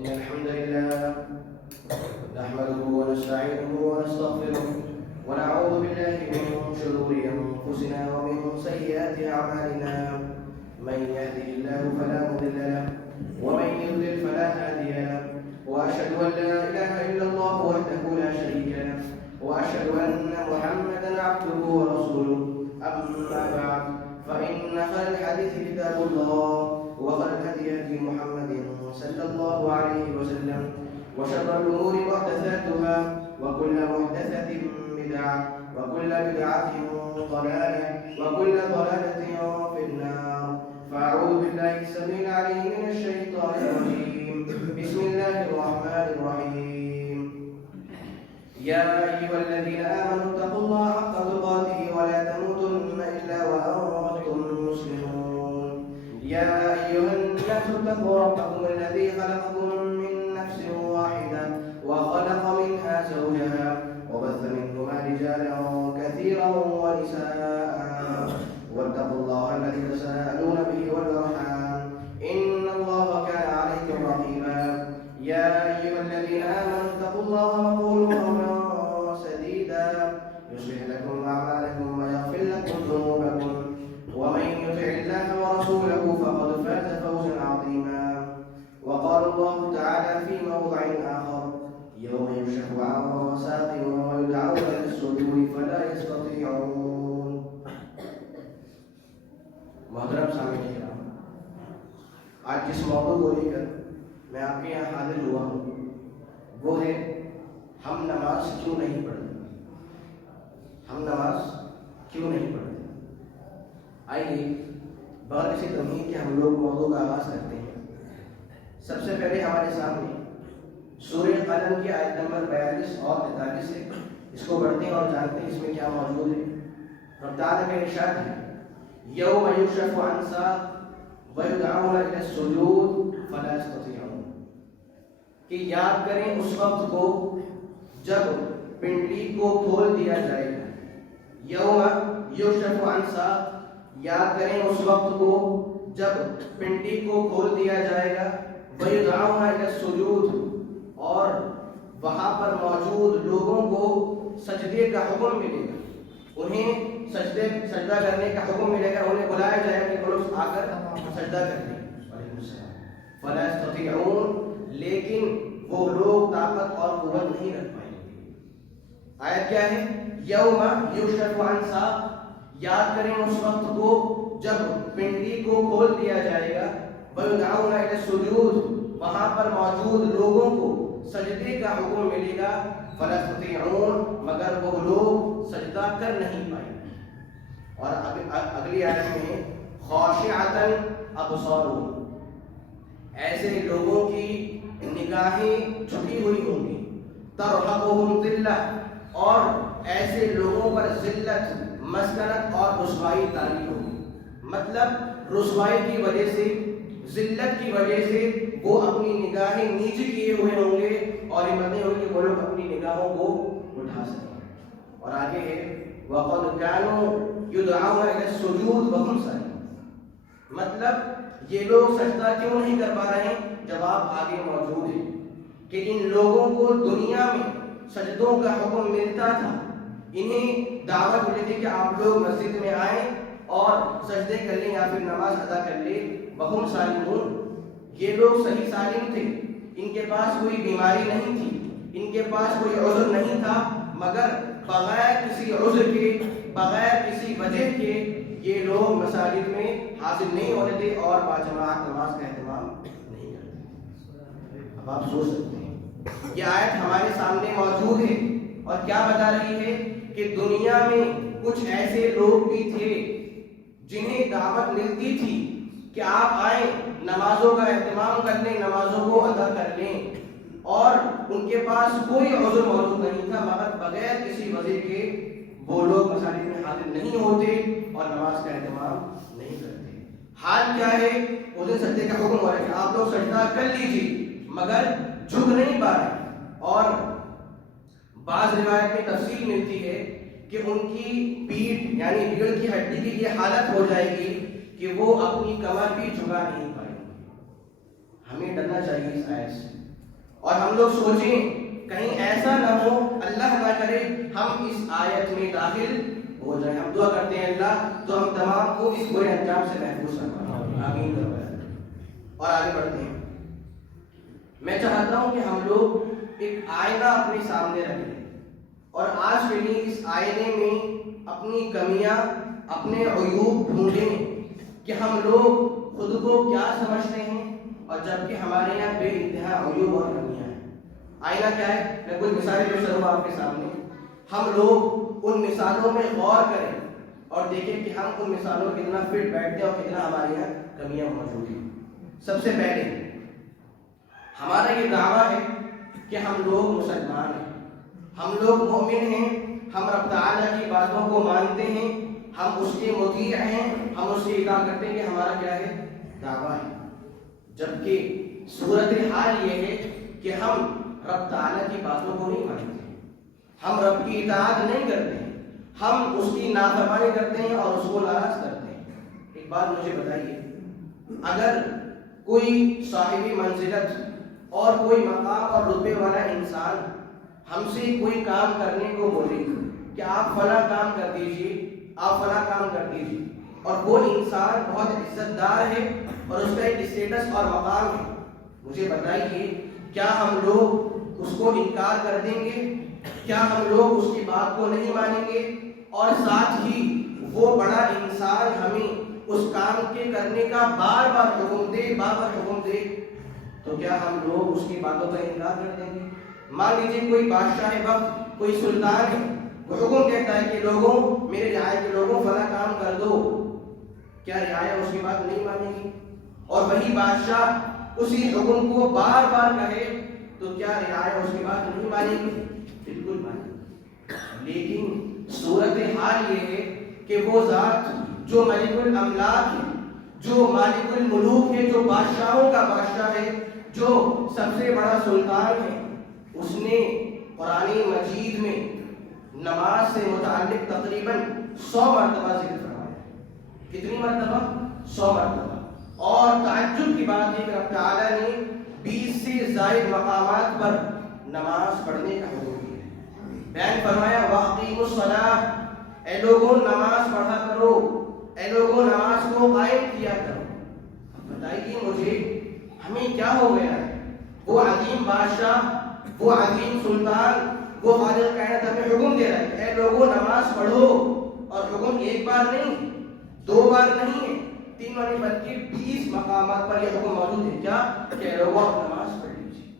إن الحمد لله نحمده ونستعينه ونستغفره ونعوذ بالله من شرور أنفسنا ومن سيئات أعمالنا من يهده الله فلا مضل له ومن يضلل فلا هادي له وأشهد أن لا إله إلا الله وحده لا شريك له وأشهد أن محمدا عبده ورسوله أما بعد فإن خير الحديث كتاب الله وخير الهدي هدي محمد صلى الله عليه وسلم وشر الأمور محدثاتها وكل محدثة بدعة وكل بدعة ضلالة وكل ضلالة في النار. فأعوذ بالله السميع العليم من الشيطان الرجيم. بسم الله الرحمن الرحيم. يا أيها الذين آمنوا اتقوا الله حق تقاته ولا تموتن إلا وأنتم مسلمون. يا أيها الناس اتقوا ربكم الذي خلقكم من نفس واحدة وخلق منها زوجها وبث منهما رجالا كثيرا ونساء واتقوا الله الذي تساءلون به والأرحام إن الله كان عليكم رقيبا. يا أيها الذين آمنوا اتقوا الله وقولوا قولا سديدا يصلح لكم أعمالكم ويغفر لكم ذنوبكم ومن يطع الله ورسوله فقد فاز فوزا عظيما. وقال الله تعالى في موضع آخر يوم يكشف عن ساق ويدعون للسجود فلا يستطيعون. محترم سامعین کرام، آج جس موضوع کو لے کر میں آپ کے یہاں حاضر ہوا ہوں وہ ہے ہم نماز کیوں نہیں پڑھتے. ہم نماز کیوں نہیں پڑھتے. آئیے بغیر کسی تمہید کے ہم لوگ موضوع کا آغاز کرتے ہیں. سب سے پہلے ہمارے سامنے سورہ قلم کی آیت نمبر 42 اور 43 ہے. اس کو پڑھتے ہیں اور جانتے ہیں اس میں کیا موجود ہے. رب تعالیٰ کا ارشاد ہے یوم یکشف عن ساق ویدعون الی السجود فلا یستطیعون، کہ یاد کریں اس وقت کو جب پنڈلی کو کھول دیا جائے گا. یوم یکشف عن ساق، یاد کریں اس وقت کو جب پنڈلی کو کھول دیا جائے گا. ویدعون الی السجود، اور وہاں پر موجود لوگوں کو سجدے کا حکم ملے گا. انہیں سجدہ کرنے کا حکم ملے گا. انہیں بلایا جائے گا کہ لوگ آ کر سجدہ کریں. فلا یستطیعون، لیکن وہ لوگ طاقت اور قوت نہیں رکھ پائیں گے. آیت کیا ہے؟ یوم یکشف عن ساق، یاد کریں اس وقت کو جب پنڈلی کو کھول دیا جائے گا. ویدعون الی السجود، وہاں پر موجود لوگوں کو سجدے کا حکم ملے گا. فلا یستطیعون، مگر وہ لوگ سجدہ کر نہیں پائیں. اور اگلی آیت میں خاشعۃ ابصارهم، ایسے لوگوں کی نگاہیں جھکی ہوئی ہوں گی. ترہقهم ذلہ، اور ایسے لوگوں پر ذلت، مسکنت اور رسوائی تاری ہوگی. مطلب رسوائی کی وجہ سے، ذلت کی وجہ سے وہ اپنی نگاہیں نیچے کیے ہوئے ہوں گے اور ہمت نہیں ہوگی کہ وہ لوگ اپنی نگاہوں کو اٹھا سکیں. اور آگے ہے وَقَدْ كَانُوا يُدْعَوْنَ إِلَى السُّجُودِ وَهُمْ سَالِمُونَ، مطلب یہ لوگ سجدہ کیوں نہیں کر پا رہے ہیں؟ جواب آگے موجود ہے کہ ان لوگوں کو دنیا میں سجدوں کا حکم ملتا تھا. انہیں دعوت ملی تھی کہ آپ لوگ مسجد میں آئیں اور سجدے کر لیں یا پھر نماز ادا کر لیں. وَهُمْ سَالِمُونَ، یہ لوگ صحیح سالم تھے. ان کے پاس کوئی بیماری نہیں تھی، ان کے پاس کوئی عذر نہیں تھا، مگر بغیر کسی عذر کے، بغیر کسی وجہ کے یہ لوگ مساجد میں حاضر نہیں ہوتے تھے اور باجماعت نماز کا اہتمام نہیں کرتے. اب آپ سوچ سکتے ہیں یہ آیت ہمارے سامنے موجود ہے اور کیا بتا رہی ہے کہ دنیا میں کچھ ایسے لوگ بھی تھے جنہیں دعوت ملتی تھی کہ آپ آئیں، نمازوں کا اہتمام کر لیں، نمازوں کو ادا کر لیں، اور ان کے پاس کوئی عذر موجود نہیں تھا، مگر بغیر کسی وجہ کے وہ لوگ مساجد میں حاضر نہیں ہوتے اور نماز کا اہتمام نہیں کرتے. حال کیا ہے؟ اس سجدے کا حکم ہو رہا ہے کہ آپ لوگ سجدہ کر لیجیے مگر جھک نہیں پا رہے. اور بعض روایت میں تفصیل ملتی ہے کہ ان کی پیٹھ یعنی ریڑھ کی ہڈی کی یہ حالت ہو جائے گی کہ وہ اپنی کمر بھی جھکا نہیں پائیں گے. ہمیں ڈرنا چاہیے اس آیت سے اور ہم لوگ سوچیں کہیں ایسا نہ ہو، اللہ نہ کرے ہم اس آیت میں داخل ہو جائیں۔ ہم دعا کرتے ہیں اللہ تو ہم تمام کو اس برے انجام سے محفوظ فرمائے، آمین۔ اور آگے بڑھتے ہیں۔ میں چاہتا ہوں کہ ہم لوگ ایک آئینہ اپنے سامنے رکھیں اور آج کے لیے اس آئینے میں اپنی کمیاں، اپنے عیوب ڈھونڈیں کہ ہم لوگ خود کو کیا سمجھتے ہیں اور جبکہ ہمارے یہاں بے انتہا عیوب اور کمیاں ہیں۔ آئینہ کیا ہے؟ میں کچھ مثالیں پیش کروں آپ کے سامنے۔ ہم لوگ ان مثالوں میں غور کریں اور دیکھیں کہ ہم ان مثالوں میں کتنا فٹ بیٹھتے ہیں اور کتنا ہمارے یہاں کمیاں موجود ہیں۔ سب سے پہلے ہمارا یہ دعویٰ ہے کہ ہم لوگ مسلمان ہیں، ہم لوگ مومن ہیں، ہم رب تعالیٰ کی باتوں کو مانتے ہیں، ہم اس کے مطیع ہیں، ہم اس کی اطاعت کرتے ہیں، یہ ہمارا کیا ہے؟ دعویٰ ہے۔ جبکہ صورتحال یہ ہے کہ ہم رب تعالیٰ کی باتوں کو نہیں مانتے، ہم رب کی اطاعت نہیں کرتے، ہم اس کی نافرمانی کرتے ہیں اور اس کو ناراض کرتے ہیں۔ ایک بات مجھے بتائیے، اگر کوئی صاحب منزلت اور کوئی مقام اور رتبے والا انسان ہم سے کوئی کام کرنے کو بولے کہ آپ فلاں کام کر دیجئے، آپ فلاں کام کر دیجئے، اور وہ انسان بہت عزت دار ہے اور اس کا ایک اسٹیٹس اور مقام ہے، مجھے بتائیے کیا ہم لوگ اس کو انکار کر دیں گے؟ کیا ہم لوگ اس کی بات کو نہیں مانیں گے؟ اور ساتھ ہی وہ بڑا انسان ہمیں اس کام کے کرنے کا بار بار حکم دے تو کیا ہم لوگ اس کی باتوں کا انکار کر دیں گے؟ مان لیجیے کوئی بادشاہ وقت، کوئی سلطان ہے، وہ حکم دیتا ہے کہ لوگوں، میرے رعایا کے لوگوں فلاں کام کر دو، کیا رعایا اس کی بات نہیں مانے گی؟ اور وہی بادشاہ اسی حکم کو بار بار کہے تو کیا رعایا اس کی بات نہیں مانے گی؟ بالکل مانے گی۔ لیکن صورتحال یہ ہے کہ وہ ذات جو ملک الاملاک ہے، جو مالک الملوک ہے، جو بادشاہوں کا بادشاہ ہے، جو سب سے بڑا سلطان ہے، اس نے قرآن مجید میں نماز سے متعلق تقریباً 100 مرتبہ ذکر فرمایا ہے۔ کتنی مرتبہ؟ 100 مرتبہ۔ اور تعجب کی بات ہے کہ رب تعالیٰ نے 20 سے زائد مقامات پر نماز پڑھنے کا حکم دیا ہے۔ بیان فرمایا وَأَقِیمُوا الصَّلَاةَ، اے لوگوں نماز پڑھا کرو، اے لوگوں نماز کو قائم کیا کرو۔ اب بتائیے مجھے ہمیں کیا ہو گیا ہے؟ وہ عظیم بادشاہ، وہ عظیم سلطان، وہ خالق کائنات ہمیں حکم دے رہا ہے کہ اے لوگوں نماز پڑھو، اور حکم ایک بار نہیں، 2 بار نہیں ہے، 3 بار نہیں، بلکہ 20 مقامات پر یہ حکم موجود ہے۔ کیا کہ اے لوگوں نماز پڑھ لیجیے۔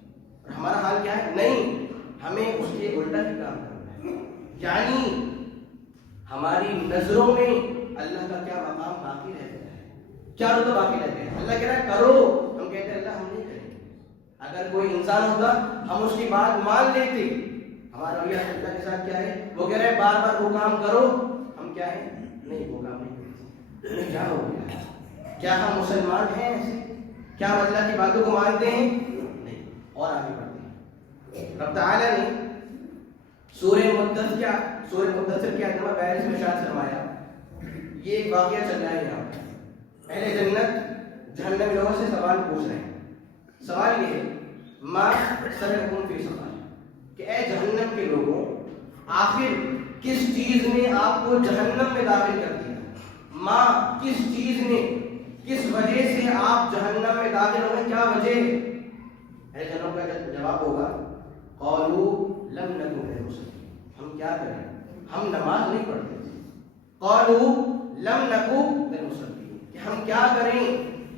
اور ہمارا حال کیا ہے؟ نہیں، ہمیں اس کے الٹا ہی کام کرنا ہے۔ یعنی ہماری نظروں میں اللہ کا کیا مقام باقی رہ گیا ہے، کیا رتبہ باقی رہ گیا ہے؟ اللہ کہہ رہا ہے کرو، ہم کہتے ہیں اللہ ہم نہیں کریں گے۔ اگر کوئی انسان ہوتا ہم اس کی بات مان لیتے۔ ہمارا رویہ اللہ کے ساتھ کیا ہے؟ وہ کہہ رہے ہیں بار بار وہ کام کرو، ہم کیا ہے؟ نہیں، وہ کام نہیں کرتے۔ کیا ہو گیا؟ کیا ہم مسلمان ہیں ایسے؟ کیا ہم اللہ کی باتوں کو مانتے ہیں؟ نہیں۔ اور آگے بڑھتے ہیں۔ رب تعالیٰ نے سورہ مدثر کے آیت نمبر 42 میں ارشاد فرمایا، یہ ایک واقعہ چل رہا ہے یہاں۔ اہل جنت جہنمی لوگوں سے سوال پوچھ رہے ہیں۔ سوال یہ ہے ما سلککم فی سقر، کہ اے جہنم کے لوگوں آخر کس چیز نے آپ کو جہنم میں داخل کر دیا؟ ما کس چیز نے، کس وجہ سے آپ جہنم میں داخل ہوئے، کیا وجہ ہے؟ اہل جہنم کا جواب ہوگا قالوا لم نکن من المصلین، ہم کیا کریں، ہم نماز نہیں پڑھتے تھے۔ قالوا لم نکن من المصلین، کہ ہم کیا کریں،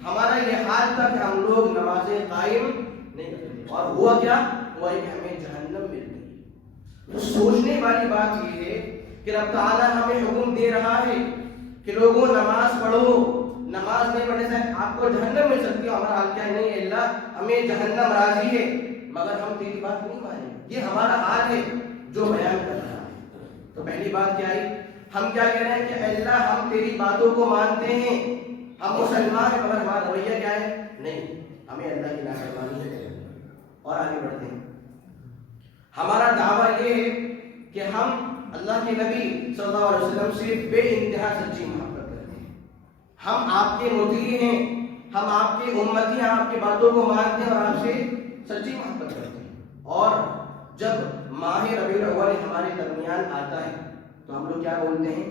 ہمارا یہ حال تھا کہ ہم لوگ نمازیں قائم نہیں کرتے تھے، اور ہوا کیا؟ ہوا کہ ہمیں جہنم مل گئی۔ تو سوچنے والی بات یہ ہے کہ رب تعالیٰ ہمیں حکم دے رہا ہے کہ لوگوں نماز پڑھو، نماز نہیں پڑھنے سے آپ کو جہنم مل سکتی ہے۔ ہمارا حال کیا ہے؟ نہیں اللہ ہمیں جہنم راضی ہے مگر ہم تیری بات نہیں مانیں گے۔ یہ ہمارا حال ہے جو بیان کر رہا ہے۔ تو پہلی بات کیا ہے؟ ہم کیا کہہ رہے ہیں کہ اللہ ہم تیری باتوں کو مانتے ہیں، ہم مسلمان ہیں، مگر ہمارا رویہ کیا ہے؟ نہیں، ہمیں اللہ کی نافرمانی ہے۔ اور آگے بڑھتے ہیں۔ ہمارا دعویٰ یہ ہے کہ ہم اللہ کے نبی صلی اللہ علیہ وسلم سے بے انتہا سچی محبت کرتے ہیں، ہم آپ کے مطیع ہیں، ہم آپ کے امتی ہیں، آپ کی باتوں کو مانتے ہیں اور آپ سے سچی محبت کرتے ہیں. اور جب ماہ ربیع الاول ہمارے درمیان آتا ہے تو ہم لوگ کیا بولتے ہیں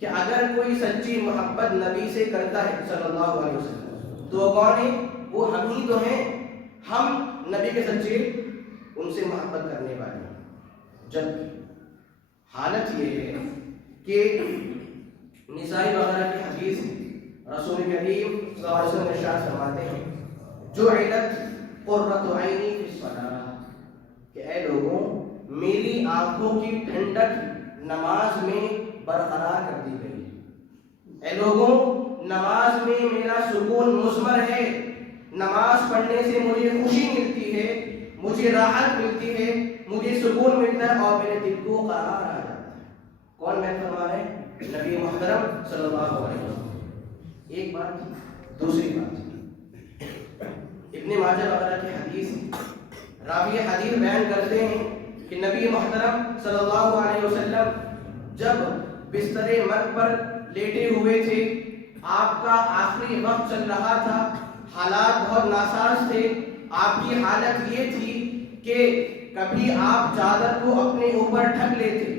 کہ اگر کوئی سچی محبت نبی سے کرتا ہے صلی اللہ علیہ وسلم تو وہ کون ہے؟ وہ ہم ہی تو ہیں. ہم نبی کے سچے ان سے محبت کرنے والے ہیں. جبکہ حالت یہ ہے کہ نسائی وغیرہ کی حدیث رسول کریم صلی اللہ علیہ وسلم ارشاد فرماتے ہیں جعلت قرۃ عینی فی الصلاۃ کہ اے لوگوں میری آنکھوں کی ٹھنڈک نماز میں برقرار کر دی گئی. اے لوگوں نماز میں میرا سکون مضمر ہے. نماز پڑھنے سے مجھے خوشی ملتی ہے, مجھے راحت ملتی ہے, مجھے سکون ملتا ہے اور میرے دل کو قرار آ جاتا ہے. کون بیان فرما رہے ہیں؟ نبی محترم صلی اللہ علیہ وسلم. ایک بات. دوسری بات ابن ماجہ وغیرہ کی حدیث راوی حدیث بیان کرتے ہیں کہ نبی محترم صلی اللہ علیہ وسلم جب بستر مرگ پر لیٹے ہوئے تھے, آپ کا آخری وقت چل رہا تھا, حالات بہت ناساز تھے. آپ کی حالت یہ تھی کہ کبھی آپ چادر کو اپنے اوپر ڈھک لیتے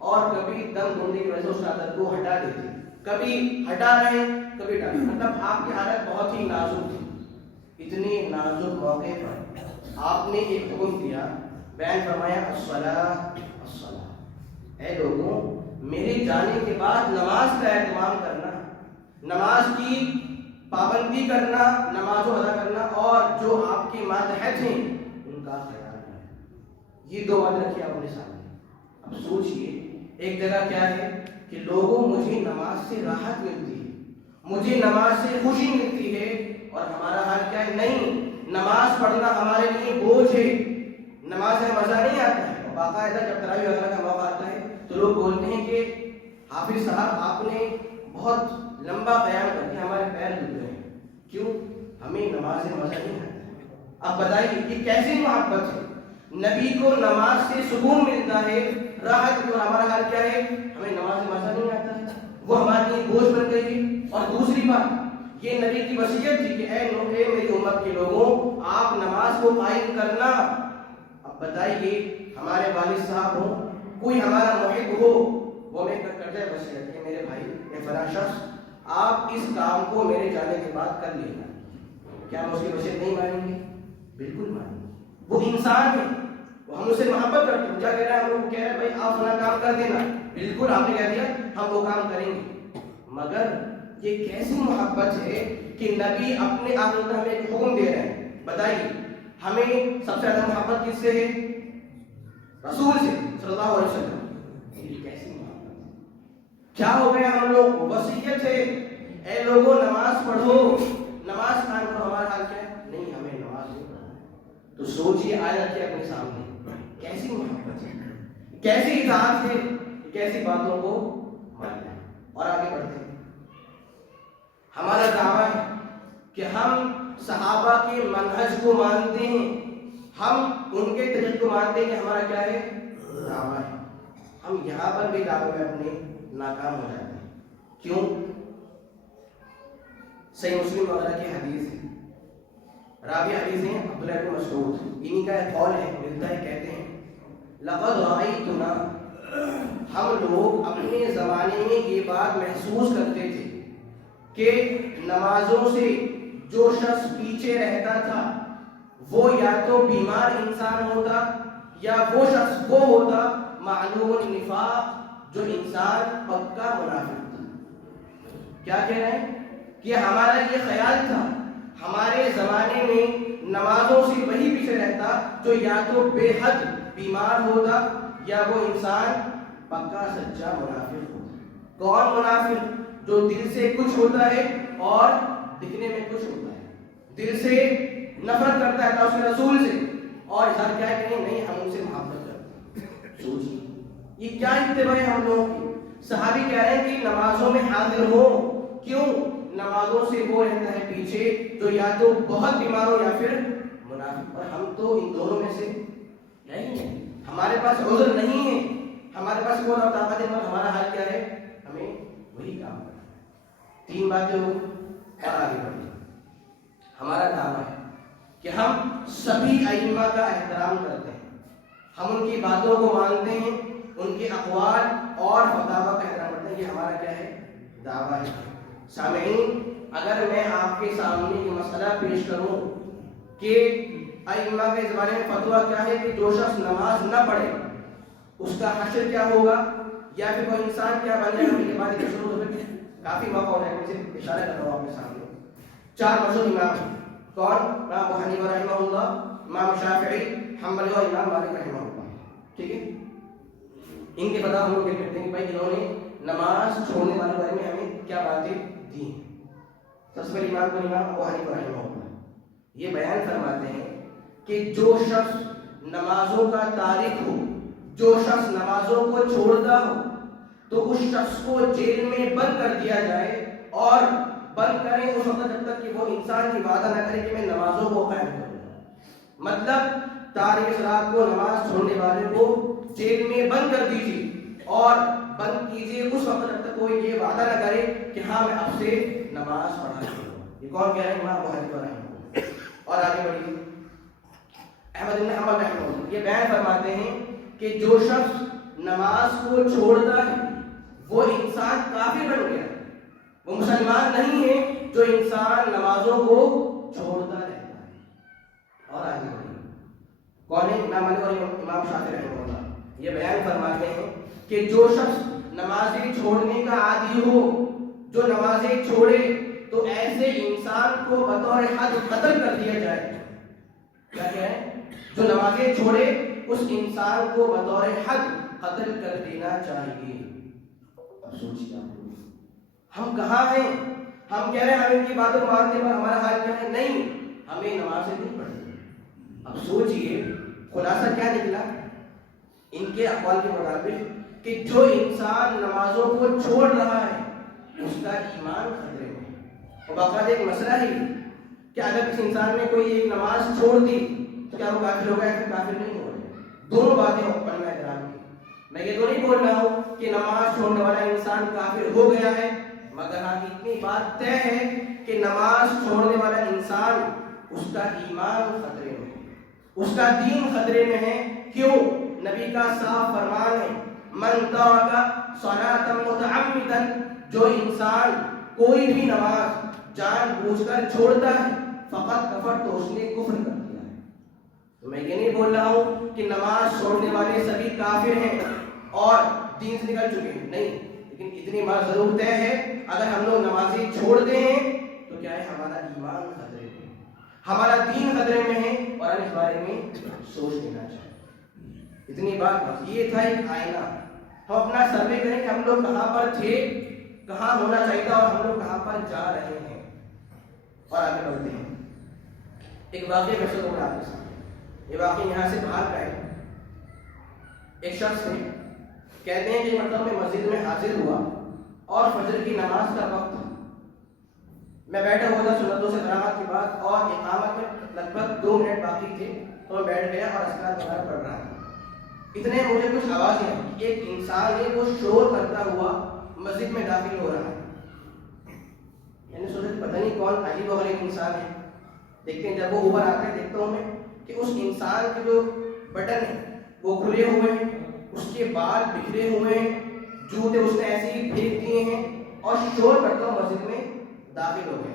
اور کبھی دم ہونے کی وجہ سے اس چادر کو ہٹا دیتے, کبھی ہٹا رہے کبھی ڈال. مطلب آپ کی حالت بہت ہی نازک تھی. اتنے نازک موقع پر آپ نے ایک حکم دیا, بیان فرمایا الصلاۃ الصلاۃ. اے لوگوں میرے جانے کے بعد نماز کا اہتمام کرنا, نماز کی پابندی کرنا, نماز ادا کرنا اور جو آپ کے ماتحت ہیں ان کا خیال رکھنا. یہ دو باتیں رکھی آپ اپنے سامنے. اب سوچئے ایک جگہ کیا ہے کہ لوگوں مجھے نماز سے راحت ملتی ہے, مجھے نماز سے خوشی ملتی ہے, اور ہمارا حال کیا ہے؟ نہیں, نماز پڑھنا ہمارے لیے بوجھ ہے, نماز میں مزہ نہیں آتا ہے. باقاعدہ جب تراویح وغیرہ کا موقع آتا ہے تو لوگ بولتے ہیں کہ حافظ صاحب آپ نے بہت لمبا قیام کر کے ہمارے پیر دکھ رہے ہیں. کیوں؟ ہمیں نماز میں مزہ نہیں آتا ہے. اب بتائیے یہ کیسی محبت ہے؟ نبی کو نماز سے سکون ملتا ہے, راحت, اور ہمارا حال کیا ہے؟ ہمیں نماز میں مزہ نہیں آتا ہے, وہ ہمارے لیے بوجھ بن گئی ہے. اور دوسری بات یہ نبی کی وصیت تھی کہ اے میری امت کے لوگوں آپ نماز کو قائم کرنا. اب بتائیے ہمارے والد صاحب ہوں, کوئی ہمارا محب ہو, وہ ہمیں کر جائے وصیت کہ میرے بھائی اے فلاں شخص آپ اس کام کو میرے جانے کے بعد کر لینا, کیا ہم اس کی وصیت نہیں مانیں گے؟ بالکل مانیں گے. وہ انسان ہے, وہ ہم اسے محبت کرتے ہیں. کیا کہہ رہا ہے؟ ہم لوگ کہہ رہے ہیں بھائی آپ فلاں کام کر دینا. بالکل آپ نے کہہ دیا ہم وہ کام کریں گے. مگر یہ کیسی محبت ہے کہ نبی اپنے آپ ہمیں ایک حکم دے رہے ہیں. بتائیے ہمیں سب سے زیادہ محبت کس سے ہے؟ رسول سے صلی اللہ علیہ وسلم. یہ کیسی محبت؟ کیا ہو گیا ہم لوگ؟ وصیت ہے اے لوگوں نماز پڑھو, نماز قائم کرو. ہمارا حال کیا ہے؟ نہیں ہمیں نماز نہیں پڑھنا. تو سوچئے آیت ہے اپنے سامنے, کیسی محبت ہے, کیسی اطاعت ہے, کیسی باتوں کو ماننا ہے. اور آگے بڑھتے ہیں. ہمارا دعویٰ ہے کہ ہم صحابہ کے منہج کو مانتے ہیں, ہم ان کے طریقے کو مانتے ہیں. کہ ہمارا کیا ہے؟ دعویٰ ہے. ہم یہاں پر بھی دعوے میں اپنے ناکام ہو جاتے ہیں. کیوں؟ صحیح مسلم وغیرہ کی حدیث ہے, راوی حدیث ہیں عبداللہ بن مسعود, انہی کا ایک قول ہے, ملتا ہے, کہتے ہیں لقد رأیتنا, ہم لوگ اپنے زمانے میں یہ بات محسوس کرتے تھے کہ نمازوں سے جو شخص پیچھے رہتا تھا وہ یا تو بیمار انسان ہوتا یا وہ شخص وہ ہوتا معلوم النفاق, جو انسان پکا منافق تھا. کیا کہہ رہے ہیں کہ ہمارا یہ خیال تھا ہمارے زمانے میں نمازوں سے وہی پیچھے رہتا جو یا تو بے حد بیمار ہوتا یا وہ انسان پکا سچا منافق ہوتا. کون منافق؟ جو دل سے کچھ ہوتا ہے اور دکھنے میں کچھ ہوتا ہے. دل سے نفرت کرتا ہے اس کے رسول سے, اور اظہار کیا ہے کہ نہیں ہم ان سے محبت کرتے ہیں. سوچیے یہ کیا اتباع ہے ہم لوگوں کی. صحابی کہہ رہے ہیں کہ نمازوں میں حاضر ہو. کیوں؟ نمازوں سے وہ رہتا ہے پیچھے جو یا تو بہت بیمار ہو یا پھر منافق. اور ہم تو ان دونوں میں سے نہیں ہیں. ہمارے پاس عذر نہیں ہے, ہمارے پاس کوئی طاقت ہے, مگر ہمارا حال کیا ہے؟ ہمیں وہی کام کرنا ہے. تین باتیں ہو اور آگے بڑھیں. ہمارا دعویٰ ہے کہ ہم سبھی ائمہ کا احترام کرتے ہیں، ہم ان کی باتوں کو مانتے ہیں، ان کے اقوال اور فتاویٰ کا احترام کرتے ہیں. یہ ہمارا کیا ہے؟ دعویٰ ہے. سامعین، اگر میں آپ کے سامنے یہ مسئلہ پیش کروں کہ ائمہ کے اس بارے میں فتویٰ کیا ہے کہ جو شخص نماز نہ پڑھے اس کا حشر کیا ہوگا، یا پھر وہ انسان کیا بن جائے گا، یہ بات شروع ہو گئی. کافی موقع ہو جائے گا. صرف اشارہ کر رہا ہوں آپ کے سامنے. 4 مشہور امام ہیں. کون؟ امام ابو حنیفہ رحمہ اللہ، امام شافعی، حنبلی اور امام مالک رحمہ اللہ. ٹھیک ہے، ان کے فتویٰ ہم لوگ دیکھ لیتے ہیں کہ بھائی انہوں نے نماز چھوڑنے والے بارے میں ہمیں کیا باتیں دی ہیں. سب سے پہلے امام ابو حنیفہ رحمہ اللہ یہ بیان فرماتے ہیں کہ جو شخص نمازوں کا تارک ہو، جو شخص نمازوں کو چھوڑتا ہو، تو اس شخص کو جیل میں بند کر دیا جائے، اور بند کریں اس وقت جب تک کہ وہ انسان یہ وعدہ نہ کرے کہ میں نمازوں کو قائم کروں. مطلب تارک صلاۃ کو، نماز چھوڑنے والے کو جیل میں بند کر دیجیے، اور بند کیجیے اس وقت جب تک وہ یہ وعدہ نہ کرے کہ ہاں میں اب سے نماز پڑھا کروں. یہ کون کہہ رہے ہیں؟ امام ابو حنیفہ رحمہ اللہ. اور آگے بڑھیے، احمد بن حنبل رحمہ اللہ یہ بیان فرماتے ہیں کہ جو شخص نماز کو چھوڑتا ہے وہ انسان کافر بن گیا، وہ مسلمان نہیں ہے جو انسان نمازوں کو چھوڑتا رہتا ہے. اور آگے بڑھیے، کون ہے؟ امام مالک اور امام شافعی رحمہ اللہ یہ بیان فرماتے ہیں کہ جو شخص نمازیں چھوڑنے کا عادی ہو، جو نمازیں چھوڑے تو ایسے انسان کو بطور حد قتل کر دیا جائے. کیا ہے؟ جو نمازیں چھوڑے اس انسان کو بطور حد قتل کر دینا چاہیے. اب سوچیے ہم کہاں ہیں؟ ہم کہہ رہے ہیں ہم ان کی باتوں کو مانتے پر ہمارا حال کیا ہے؟ نہیں، ہمیں نمازیں نہیں پڑھنی. اب سوچئے خلاصہ کیا نکلا ان کے اقوال کے مطابق کہ جو انسان نمازوں کو چھوڑ رہا ہے اس کا ایمان خطرے میں. اور باقاعدہ ایک مسئلہ ہے کہ اگر کسی انسان نے کوئی ایک نماز چھوڑ دی تو کیا وہ کافر ہو گیا یا پھر کافر نہیں ہو گیا؟ دونوں باتیں علماء کرام کی. میں یہ تو نہیں بول رہا ہوں کہ نماز چھوڑنے والا انسان کافر ہو گیا ہے، مگر ہاں اتنی بات طے ہے کہ نماز چھوڑنے والا انسان اس کا ایمان خطرے میں ہے، اس کا دین خطرے میں ہے. کیوں؟ نبی کا صاف فرمان ہے من ترک صلاۃ متعمدا، جو انسان کوئی بھی نماز جان بوجھ کر چھوڑتا ہے فقط کفر، تو اس نے کفر کر دیا ہے. تو میں یہ نہیں بول رہا ہوں کہ نماز چھوڑنے والے سبھی کافر ہیں اور دین سے نکل چکے ہیں، نہیں، لیکن اتنی بات ضرور طے ہے اگر ہم لوگ نمازیں چھوڑتے ہیں تو کیا ہے؟ ہمارا ایمان خطرے میں، ہمارا دین خطرے میں ہے، اور ہم اس بارے میں سوچ لینا چاہیے. اتنی بات بس. یہ تھا ایک آئینہ. ہم اپنا سروے کریں کہ ہم لوگ کہاں پر تھے، کہاں ہونا چاہیے تھا، اور ہم لوگ کہاں پر جا رہے ہیں. اور آگے بڑھتے ہیں. ایک واقعہ میں سے لوگ آپ کے سامنے، یہ واقعہ یہاں سے باہر کا ہے. ایک شخص نے کہتے ہیں کہ مطلب میں مسجد میں حاضر ہوا اور فجر کی نماز کا وقت تھا. میں بیٹھا ہوا تھا سنتوں سے فراغت کے بعد، اور اقامت میں لگ بھگ 2 منٹ باقی تھے، تو میں بیٹھ گیا اور اذکار وغیرہ پڑھ رہا تھا. اتنے مجھے کچھ آوازیں آئی کہ ایک انسان ہے وہ شور کرتا ہوا مسجد میں داخل ہو رہا ہے. یعنی سوچا پتہ نہیں کون عجیب و غریب انسان ہے. دیکھتے ہیں جب وہ اوپر آتے ہیں دیکھتا ہوں میں کہ اس انسان کے جو بٹن ہیں وہ کھلے ہوئے ہیں، اس کے بال بکھرے ہوئے ہیں، جوتے اس نے ایسے ہی پھینک دیے ہیں، اور شور کرتا ہوں مسجد میں داخل ہو گئے.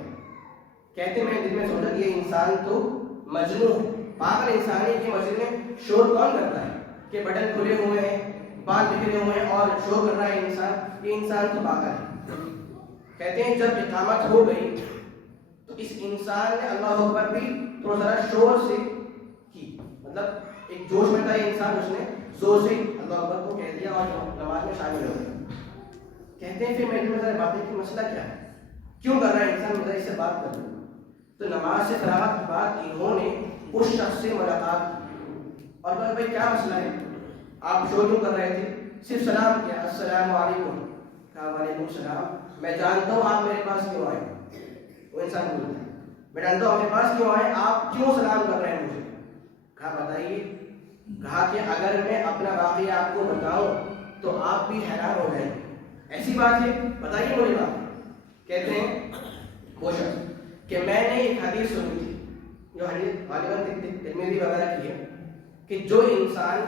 کہتے میں دل میں سوچا کہ یہ انسان تو مجنون ہے، پاگل انسان ہے کہ مسجد میں شور کون کرتا ہے کہ بٹن کھلے ہوئے ہیں، بال بکھرے ہوئے ہیں اور شور کر رہا ہے انسان، یہ انسان تو پاگل ہے. کہتے ہیں جب اقامت ہو گئی تو اس انسان نے اللہ اکبر بھی تھوڑا ذرا شور سے کی، مطلب ایک جوش میں تھا یہ انسان، اس نے زور سے اللہ اکبر کو کہہ دیا اور نماز میں شامل ہو گیا. کہتے ہیں پھر میں ذرا باتیں کہ مسئلہ کیا ہے، کیوں کر رہا ہے انسان، میں اس سے بات کر لوں. تو نماز سے فراغت کے بعد انہوں نے اس شخص سے ملاقات کی اور کہا بھائی کیا مسئلہ ہے، آپ شور کیوں کر رہے تھے؟ صرف سلام کیا، السلام علیکم. کہا وعلیکم السلام، میں جانتا ہوں آپ میرے پاس کیوں آئے. وہ انسان بولتا ہے میں جانتا ہوں آپ میرے پاس کیوں آئے، آپ کیوں سلام کر رہے ہیں مجھے. کہا بتائیے. کہا کہ اگر میں اپنا واقعہ آپ کو بتاؤں تو آپ بھی حیران ہو جائیں گے. ایسی بات ہے، بتائیے مجھے بات. کہتے ہیں وہ شخص کہ میں نے ایک حدیث سنی تھی جو حدیث غالباً ترمذی وغیرہ کی ہے کہ جو انسان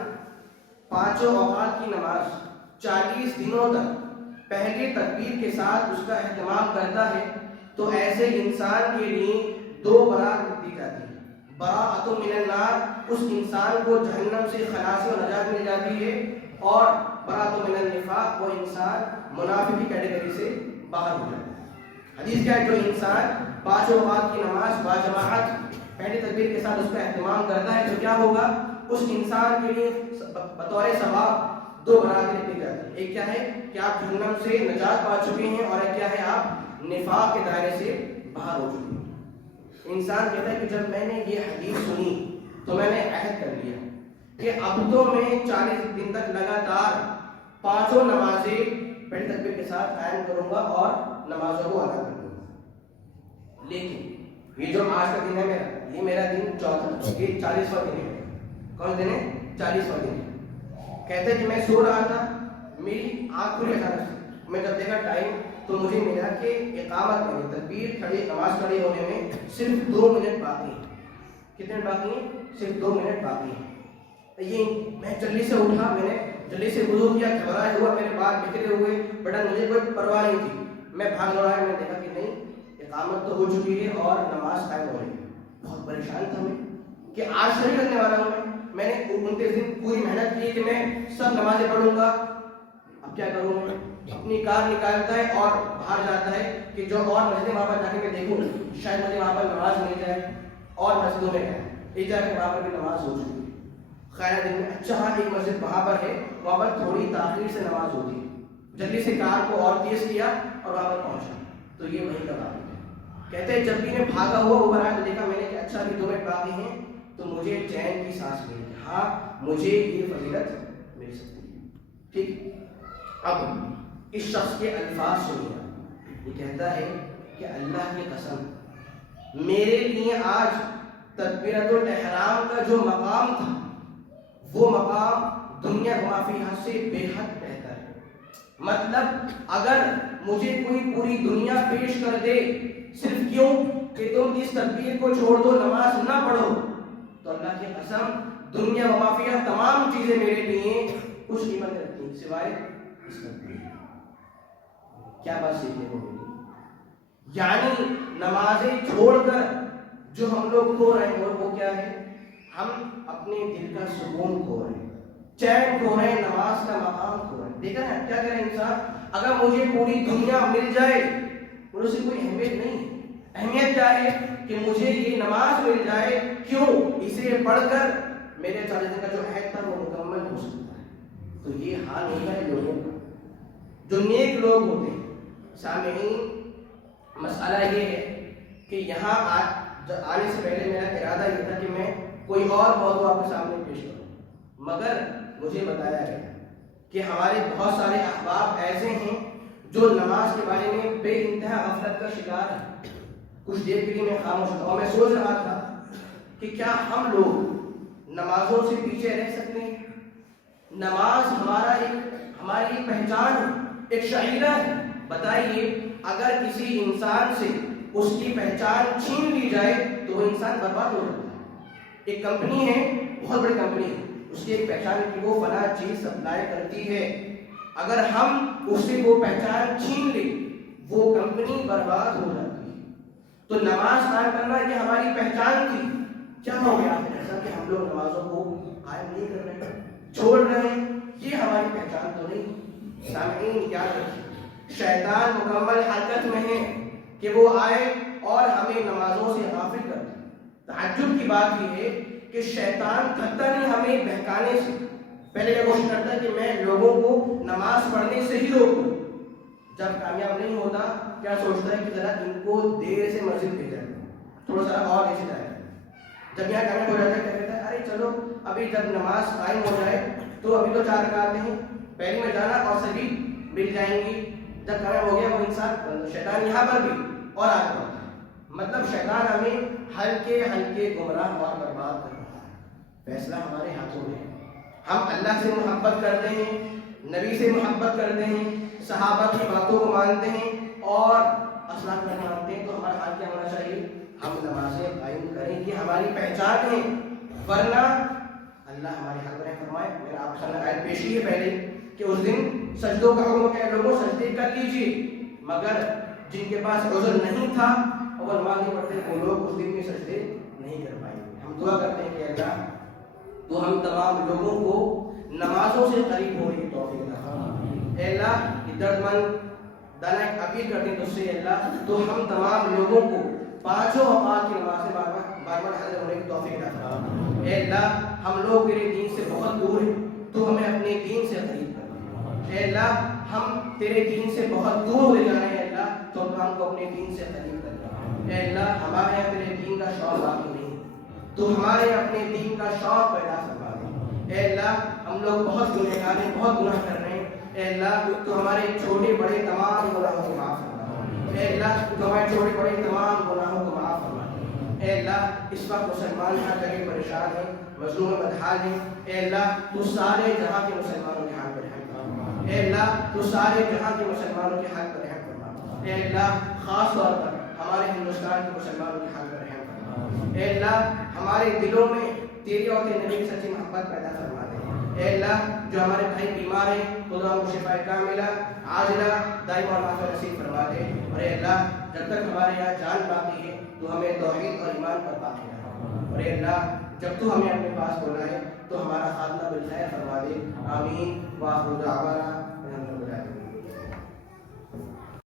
5 اوقات کی نماز 40 دنوں تک پہلی تکبیر کے ساتھ اس کا اہتمام کرتا ہے تو ایسے انسان کے لیے 2 برات دی جاتی ہے. براءۃ من النار، اس انسان کو جہنم سے خلاصی و نجات مل جاتی ہے، اور براءۃ من النفاق، وہ انسان منافق کی کیٹیگری سے باہر ہو جاتا ہے. حدیث کیا ہے؟ جو انسان 5 اوقات کی نماز باجماعت پہلی تکبیر کے ساتھ اس کا اہتمام کرتا ہے تو کیا ہوگا؟ اس انسان کے لیے بطور ثواب 2 براتیں لکھی جاتی ہیں. ایک کیا ہے کہ آپ جہنم سے نجات پا چکے ہیں، اور ایک کیا ہے آپ نفاق کے دائرے سے باہر ہو چکے ہیں. انسان کہتا ہے کہ جب میں نے یہ حدیث سنی تو میں نے عہد کر لیا کہ اب تو میں 40 دن تک لگاتار 5 نمازیں پہلی تکبیر کے ساتھ قائم کروں گا اور نمازوں کو ادا کر دوں گا. لیکن یہ جو آج کا دن ہے یہ میرا دن چوتھا، یہ 40واں دن ہے. کون دن ہے؟ 40واں دن ہے. کہتے ہیں کہ میں سو رہا تھا، میری آنکھ کھلی اچانک سے، میں جب دیکھا ٹائم تو مجھے ملا کہ اقامت میں تکبیر کھڑی نماز کھڑی ہونے میں صرف 2 منٹ باقی ہیں. کتنے منٹ باقی ہیں؟ صرف 2 منٹ باقی ہیں. یہ میں جلدی سے اٹھا، میں نے جلدی سے وضو کیا، گھبرایا ہوا، میرے بال بکھرے ہوئے، بٹ مجھے کوئی پرواہ نہیں تھی. میں بھاگ رہا ہے، میں نے دیکھا کہ نہیں اقامت تو ہو چکی ہے اور نماز قائم ہو رہی ہے. بہت پریشان تھا میں کہ آج نہیں کرنے والا ہوں. میں نے 29 دن پوری محنت کی کہ میں سب نمازیں پڑھوں گا. اب کیا کروں میں؟ اپنی کار نکالتا ہے اور باہر جاتا ہے کہ جو اور مسجدیں وہاں پر جا کے میں دیکھوں شاید مجھے وہاں پر نماز مل جائے. اور مسجدوں میں ہے ایک جا کے وہاں پر بھی نماز ہو چکی ہے. خیر دن میں اچھا ایک مسجد وہاں پر ہے، وہاں پر تھوڑی تاخیر سے نماز ہوتی ہے. جلدی سے کار کو اور تیز کیا اور وہاں پر پہنچا. تو یہ وہی کا بات ہے. کہتے ہیں جب بھی میں بھاگا ہوا اوپر آیا تو دیکھا میں نے کہ اچھا بھی 2 منٹ باقی ہیں، تو مجھے چین کی سانس ملی. ہاں مجھے یہ فضیلت مل سکتی ہے. ٹھیک. اب اس شخص کے الفاظ سنیے. یہ کہتا ہے کہ اللہ کی قسم میرے لیے آج تکبیرۃ الاحرام کا جو مقام تھا وہ مقام دنیا ما فیہا سے بے حد بہتر ہے. مطلب اگر مجھے کوئی پوری دنیا پیش کر دے صرف کیوں کہ تم اس تکبیر کو چھوڑ دو، نماز نہ پڑھو، تو اللہ کی قسم دنیا ما فیہا تمام چیزیں میرے لیے کچھ قیمت رکھتی ہیں سوائے اس تکبیر. کیا بات سیکھنے کو ملی؟ یعنی نمازیں چھوڑ کر جو ہم لوگ کھو رہے ہیں وہ کیا ہے؟ ہم اپنے دل کا سکون کھو رہے ہیں، چین کھو رہے ہیں، نماز کا مقام کھو رہے ہیں. دیکھا نا کیا کرے انسان؟ اگر مجھے پوری دنیا مل جائے اور اسے کوئی اہمیت نہیں ہے. اہمیت کیا ہے کہ مجھے یہ نماز مل جائے. کیوں؟ اسے پڑھ کر میرے 40 دن کا جو عہد تھا وہ مکمل ہو سکتا ہے. تو یہ حال ہوتا ہے لوگوں کا جو نیک لوگ ہوتے ہیں. سامعین مسئلہ یہ ہے کہ یہاں آنے سے پہلے میرا ارادہ یہ تھا کہ میں کوئی اور موضوع آپ کے سامنے پیش کروں، مگر مجھے بتایا گیا کہ ہمارے بہت سارے احباب ایسے ہیں جو نماز کے بارے میں بے انتہا غفلت کا شکار ہیں. کچھ دیر کے لیے میں خاموش تھا اور میں سوچ رہا تھا کہ کیا ہم لوگ نمازوں سے پیچھے رہ سکتے ہیں؟ نماز ہماری ایک پہچان ہے، ایک شعیرہ ہے. بتائیے اگر کسی انسان سے اس کی پہچان چھین لی جائے تو وہ انسان برباد ہو جاتا ہے. ایک کمپنی ہے، بہت بڑی کمپنی ہے، اس کی ایک پہچان ہے کہ وہ فلاں چیز سپلائی کرتی ہے. اگر ہم اس سے وہ پہچان چھین لیں وہ کمپنی برباد ہو جاتی ہے. تو نماز قائم کرنا یہ ہماری پہچان تھی. کیا ہو گیا ایسا کہ ہم لوگ نمازوں کو قائم نہیں کر رہے ہیں، چھوڑ رہے ہیں؟ یہ ہماری پہچان تو نہیں. سامعین یاد رکھیے شیطان مکمل حرکت میں ہے کہ وہ آئے اور ہمیں نمازوں سے غافل کر دے. تعجب کی بات یہ ہے کہ شیطان تھکتا نہیں ہمیں بہکانے سے. پہلے یہ کوشش کرتا ہے کہ میں لوگوں کو نماز پڑھنے سے ہی روکوں. جب کامیاب نہیں ہوتا کیا سوچتا ہے کہ ذرا ان کو دیر سے مسجد بھیجا جائے، تھوڑا سا اور ایسے جائے. جب یہاں کامیاب ہو جاتا ہے کیا کہتا ہے؟ ارے چلو ابھی جب نماز قائم ہو جائے تو ابھی تو 4 رکعتیں ہیں، پہلی میں جانا اور سبھی مل جائیں گی. جب کامیاب ہو گیا وہ انسان شیطان یہاں پر بھی اور آگے بڑھتا ہے. مطلب شیطان ہمیں ہلکے ہلکے گمراہ اور برباد کر رہا ہے. فیصلہ ہمارے ہاتھوں میں ہے. ہم اللہ سے محبت کرتے ہیں، نبی سے محبت کرتے ہیں، صحابہ کی باتوں کو مانتے ہیں اور اصلاح کو مانتے ہیں، تو ہمارا حال کیا ہونا چاہیے؟ ہم نمازیں قائم کریں، یہ ہماری پہچان ہے، ورنہ اللہ ہمارے حق میں فرمائے، میں نے آپ کے سامنے آیت پیش کی ہے پہلے کہ اس دن سجدوں کا حکم ہے، لوگوں سجدے کر لیجیے، مگر جن کے پاس عذر نہیں تھا اور نماز نہیں پڑھتے وہ لوگ اس دن میں سجدے نہیں کر پائیں گے۔ ہم دعا کرتے ہیں کہ اللہ تو ہم تمام لوگوں کو نمازوں سے قریب ہونے کی توفیق عطا فرما۔ اے اللہ یہ درد مند دانا ایک اپیل کرتے ہیں تجھ سے اللہ، تو ہم تمام لوگوں کو پانچوں اوقات کی نماز سے بار بار حاضر ہونے کی توفیق عطا فرما۔ اے اللہ ہم لوگ تیرے دین سے بہت دور ہیں، تو ہمیں اپنے دین سے قریب کر۔ اے اللہ ہم تیرے دین سے بہت دور ہو جا رہے ہیں اللہ، تو ہم کو اپنے دین سے قریب کر۔ اے اللہ ہمارے یہاں تیرے دین کا شوق باقی نہیں، تو ہمارے اپنے دین کا شوق پیدا فرما دے۔ اے اللہ ہم لوگ بہت گنہگار ہیں، بہت گناہ کر رہے ہیں، اے اللہ تو ہمارے چھوٹے بڑے تمام گناہوں کو معاف فرما۔ اے اللہ تو ہمارے چھوٹے بڑے تمام گناہوں کو معاف فرما۔ اے اللہ اس وقت مسلمان ہر جگہ پریشان ہیں، مظلوم بدحال ہیں، اے اللہ تو سارے جہاں کے مسلمانوں کے حال پر رحم فرما۔ اے اللہ تو سارے جہاں کے مسلمانوں کے حال پر رحم فرما۔ اے اللہ خاص طور پر ہمارے ہندوستان کے مسلمانوں کے حال پر رحم فرما۔ اے اللہ ہمارے دلوں میں تیری اور تیرے نبی کی سچی محبت پیدا فرما دے۔ اے اللہ جو ہمارے بھائی بیمار ہیں خدا ان کو شفا کاملہ عاجلہ دائمہ اور نافع نصیب فرما دے، اور اے اللہ جب تک ہمارے یہاں جان باقی ہے تو ہمیں توحید اور ایمان پر باقی رکھ، اور اے اللہ جب تو ہمیں اپنے پاس بلائے تو ہمارا خاتمہ بالخیر فرما دے۔ آمین۔ وآخر دعوانا